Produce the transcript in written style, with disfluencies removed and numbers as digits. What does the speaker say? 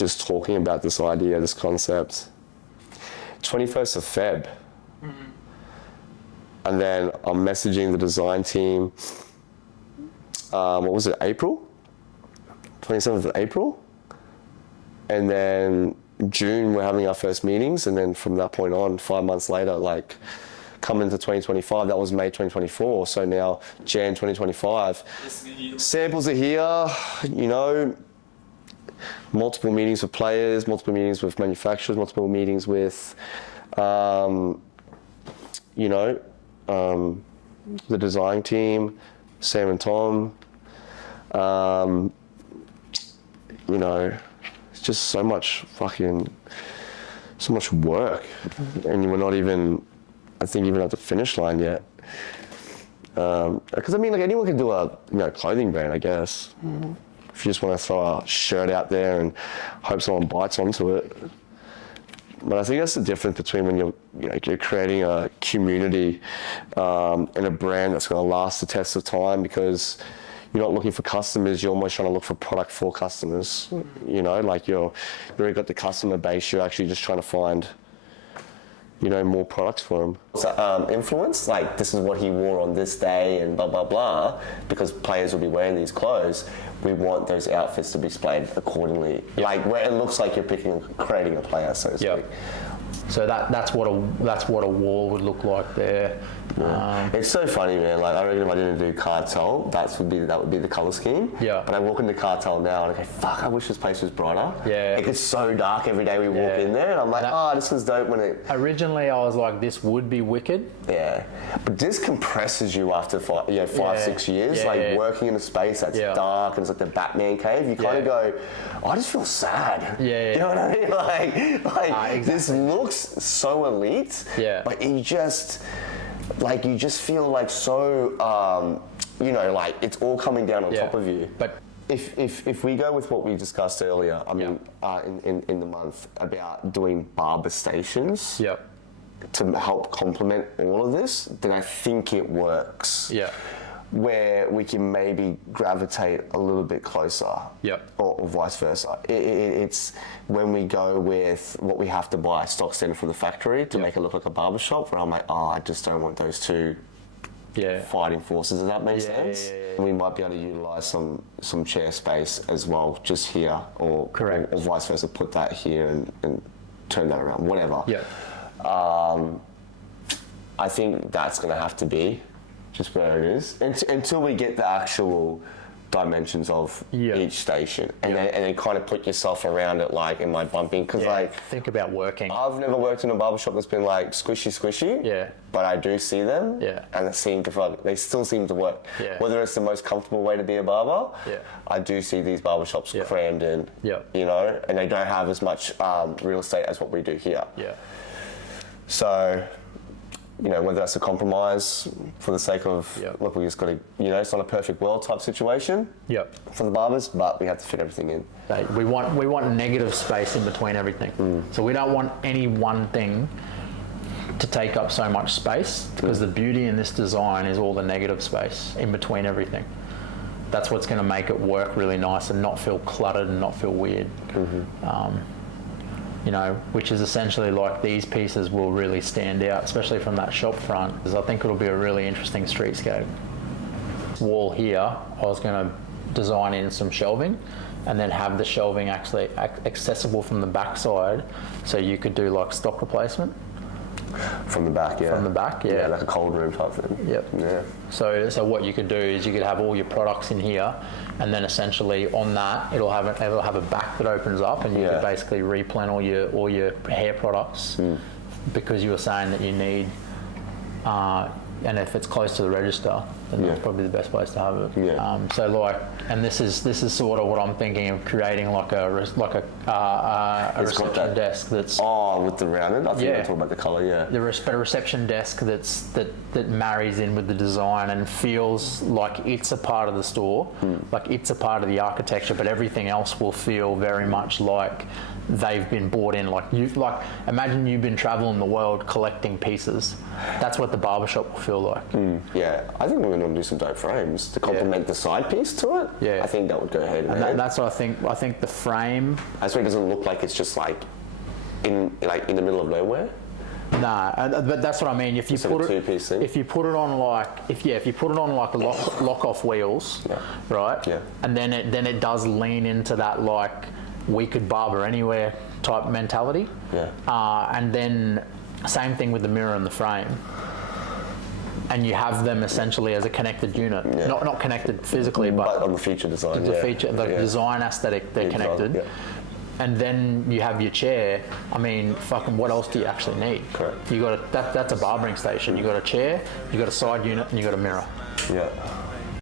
just talking about this idea, this concept. 21st of Feb. And then I'm messaging the design team, what was it, April? 27th of April. And then June, we're having our first meetings. And then from that point on, 5 months later, like coming into 2025, that was May 2024. So now Jan 2025. Samples are here, you know, multiple meetings with players, multiple meetings with manufacturers, multiple meetings with, you know, the design team, Sam and Tom. You know, it's just so much work, and we're not even, I think, even at the finish line yet. Because I mean, like, anyone can do a, you know, clothing brand, I guess. If you just want to throw a shirt out there and hope someone bites onto it. But I think that's the difference between when you're creating a community and a brand that's going to last the test of time, because you're not looking for customers, you're almost trying to look for product for customers. You know, like you've already got the customer base, you're actually just trying to find, you know, more products for them. So, influence, like this is what he wore on this day and blah, blah, blah, because players will be wearing these clothes. We want those outfits to be displayed accordingly. Yep. Like where it looks like you're creating a player, so to speak. So that's what a wall would look like there. Yeah. It's so funny, man. Like I reckon if I didn't do Cartel, that would be the color scheme. Yeah. But I walk into Cartel now and I go, fuck, I wish this place was brighter. Yeah. It gets so dark every day we walk in there, and I'm like, this is dope when it. Originally, I was like, this would be wicked. Yeah. But this compresses you after 5-6 years. Working in a space that's dark and it's like the Batman cave. You kind of go, I just feel sad. Yeah. You know what I mean? Like exactly. This looks so elite. Yeah. But you just feel like so, you know, like it's all coming down on top of you. But if we go with what we discussed earlier, I mean, in the month about doing barber stations. Yep. To help complement all of this, then I think it works. Yeah. Where we can maybe gravitate a little bit closer. Yep. Or vice versa. It's when we go with what we have to buy stock standard from the factory to make it look like a barbershop, where I'm like, I just don't want those two fighting forces. Does that make sense? Yeah. We might be able to utilize some chair space as well, just here, or vice versa. Put that here and turn that around, whatever. Yeah. I think that's going to have to be just where it is until we get the actual dimensions of each station, and then kind of put yourself around it, like, am I bumping? Because like, think about working. I've never worked in a barbershop that's been like squishy. Yeah. But I do see them. Yeah. And they still seem to work. Yeah. Whether it's the most comfortable way to be a barber. Yeah. I do see these barbershops crammed in. Yeah. You know, and they don't have as much real estate as what we do here. Yeah. So, you know, whether that's a compromise for the sake of, look, we just got to, you know, it's not a perfect world type situation for the barbers, but we have to fit everything in. We want negative space in between everything. So we don't want any one thing to take up so much space, because the beauty in this design is all the negative space in between everything. That's what's going to make it work really nice and not feel cluttered and not feel weird. You know, which is essentially like these pieces will really stand out, especially from that shop front, because I think it'll be a really interesting streetscape. Wall here, I was going to design in some shelving and then have the shelving actually accessible from the back side, so you could do like stock replacement. From the back, From the back, yeah, like a cold room type thing. Yep. Yeah. So what you could do is you could have all your products in here, and then essentially on that it'll have a back that opens up, and you could basically replan all your hair products, because you were saying that you need, and if it's close to the register, then that's probably the best place to have it. Yeah. So like, and this is sort of what I'm thinking of, creating like a reception desk that's with the rounded. I think we're talking about the colour. The reception desk that marries in with the design and feels like it's a part of the store, like it's a part of the architecture, but everything else will feel very much like they've been bought in. Like imagine you've been traveling the world collecting pieces. That's what the barbershop will feel like. Yeah, I think we're really want to do some dope frames to complement the side piece to it. Yeah. I think that would go ahead. And that's what I think. I think the frame. That's why it doesn't look like it's just like in the middle of nowhere. Nah, but that's what I mean. If you put it, if you put it on like, if you put it on like lock off wheels, right? Yeah. And then it does lean into that like we could barber anywhere type mentality. Yeah. And then same thing with the mirror and the frame. And you have them essentially as a connected unit, not connected physically, but on the feature design. The design aesthetic, they're connected. Design, And then you have your chair. I mean, fucking, what else do you actually need? Correct. You got that's a barbering station. You got a chair, you got a side unit, and you got a mirror. Yeah.